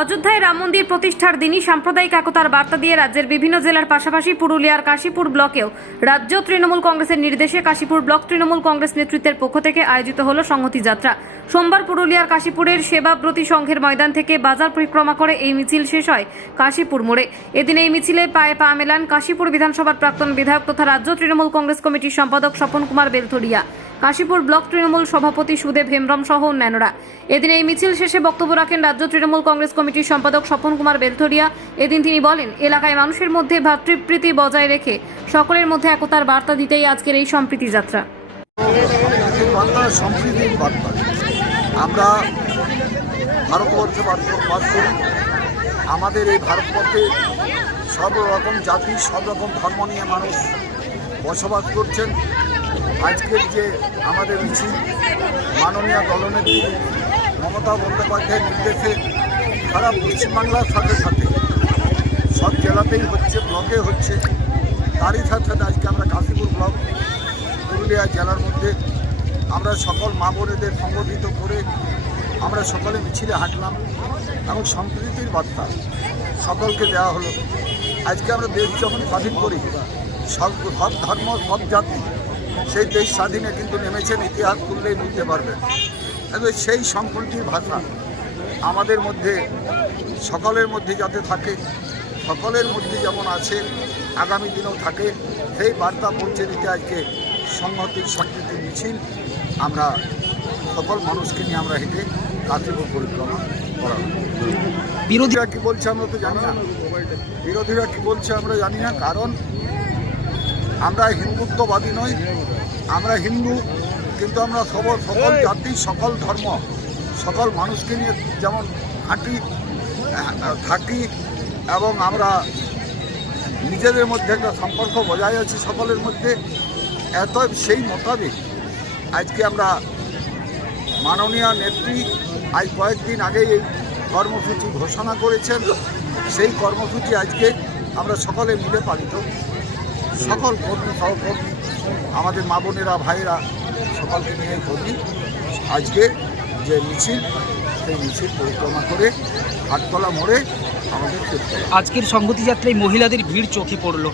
অযোধ্যায় রাম মন্দির প্রতিষ্ঠার দিনই সাম্প্রদায়িক একতার বার্তা দিয়ে রাজ্যের বিভিন্ন জেলার পাশাপাশি পুরুলিয়ার কাশীপুর ব্লকেও রাজ্য তৃণমূল কংগ্রেসের নির্দেশে কাশীপুর ব্লক তৃণমূল কংগ্রেস নেতৃত্বের পক্ষ থেকে আয়োজিত হল সংহতি যাত্রা। সোমবার পুরুলিয়ার কাশীপুরের সেবাব্রতী সংঘের ময়দান থেকে বাজার পরিক্রমা করে এই মিছিল শেষ হয় কাশীপুর মোড়ে। এদিন এই মিছিলে পায়ে পা মেলান কাশীপুর বিধানসভার প্রাক্তন বিধায়ক তথা রাজ্য তৃণমূল কংগ্রেস কমিটির সম্পাদক স্বপন কুমার বেলথরিয়া, কাশীপুর ব্লক তৃণমূল সভাপতি সুদেব হেমব্রম সহ অন্যান্যরা। এদিন এই মিছিল শেষে বক্তব্য রাখেন রাজ্য তৃণমূল কংগ্রেস কমিটির সম্পাদক স্বপন কুমার বেলথরিয়া। এদিন তিনি বলেন, এলাকায় মানুষের মধ্যে ভ্রাতৃপ্রীতি বজায় রেখে সকলের মধ্যে একতার বার্তা দিতেই আজকের এই সম্প্রীতি যাত্রা। সম্প্রীতির বার্তা আমরা ভারতবর্ষে বাস করি। আমাদের এই ভারতবর্ষে সব রকম জাতি, সব রকম ধর্ম নিয়ে মানুষ বসবাস করছেন। আজকের যে আমাদের মিছিল মাননীয় দলনেত্রী মমতা বন্দ্যোপাধ্যায়ের নির্দেশে সারা পশ্চিমবাংলার সাথে সাথে সব জেলাতেই হচ্ছে, ব্লকে হচ্ছে। তারই সাথে সাথে আজকে আমরা কাশীপুর ব্লক পুরুলিয়া জেলার মধ্যে আমরা সকল মা বোনেদের সংগঠিত করে আমরা সকলে মিছিলে হাঁটলাম এবং সম্প্রীতির বার্তা সকলকে দেওয়া হলো। আজকে আমরা দেশ যখন স্বাধীন করি, সব ধর্ম, সব জাতি সেই দেশ স্বাধীনে কিন্তু নেমেছেন, ইতিহাস খুললেই বুঝতে পারবেন। তবে সেই সম্প্রীতির ভাষা আমাদের মধ্যে সকলের মধ্যে যাতে থাকে, সকলের মধ্যে যেমন আছে আগামী দিনেও থাকে, সেই বার্তা পৌঁছে দিতে আজকে সংহতির সম্প্রীতি মিছিল আমরা সকল মানুষকে নিয়ে আমরা হেঁটে কাশীপুর পরিক্রমা করা। বিরোধীরা কী বলছে আমরা তো জানি না, বিরোধীরা কী বলছে আমরা জানি না, কারণ আমরা হিন্দুত্ববাদী নই, আমরা হিন্দু, কিন্তু আমরা সকল জাতি, সকল ধর্ম, সকল মানুষকে নিয়ে যেমন হাঁটি থাকি এবং আমরা নিজেদের মধ্যে একটা সম্পর্ক বজায় আছে সকলের মধ্যে। এত সেই মোতাবেক আজকে আমরা মাননীয় নেত্রী আজ কয়েকদিন আগে এই কর্মসূচি ঘোষণা করেছেন। সেই কর্মসূচি আজকে আমরা সকলে মিলে পালিত, সকল কর্মী সহকর্মী আমাদের মা বোনেরা ভাইয়েরা সকলকে নিয়ে কর্মী আজকে যে মিছিল, সেই মিছিল পরিক্রমা করে হাটতলা মোড়ে আমাদের আজকের সংহতি যাত্রায় মহিলাদের ভিড় চোখে পড়লো।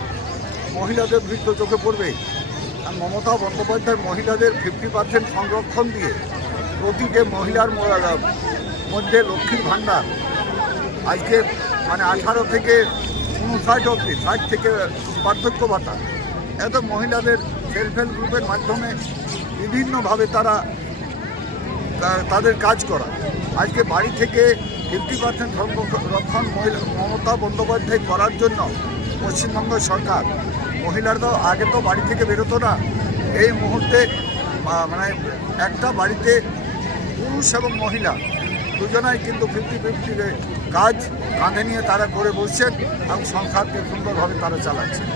মহিলাদের ভিড় তো চোখে পড়বে। আর মমতা বন্দ্যোপাধ্যায় মহিলাদের 50% সংরক্ষণ দিয়ে প্রতিটি মহিলার মধ্যে লক্ষ্মীর ভাণ্ডার আজকে মানে 18 থেকে 59 অবধি, 60 থেকে বার্ধক্য ভাতা, এত মহিলাদের সেলফ হেল্প গ্রুপের মাধ্যমে বিভিন্নভাবে তারা তাদের কাজ করা। আজকে বাড়ি থেকে 50% সংরক্ষণ মমতা বন্দ্যোপাধ্যায় করার জন্য পশ্চিমবঙ্গ সরকার, মহিলারা আগে তো বাড়ি থেকে বেরোতো না, এই মুহূর্তে মানে একটা বাড়িতে পুরুষ এবং মহিলা দুজনাই কিন্তু 50-50 কাজ কাঁধে নিয়ে তারা করে বসছেন এবং সংসারকে সুন্দরভাবে তারা চালাচ্ছেন।